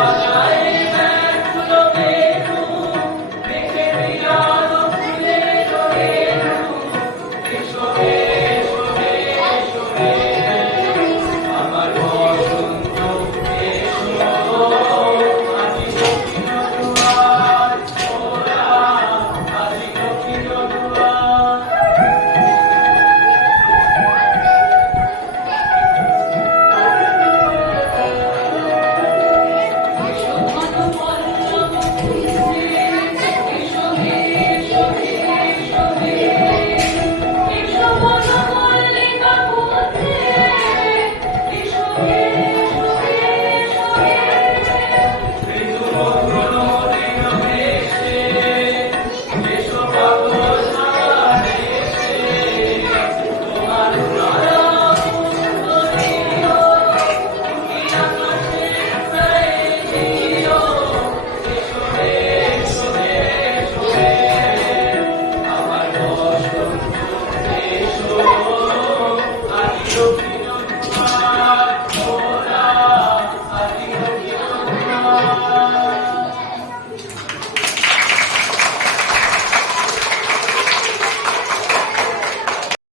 Bye.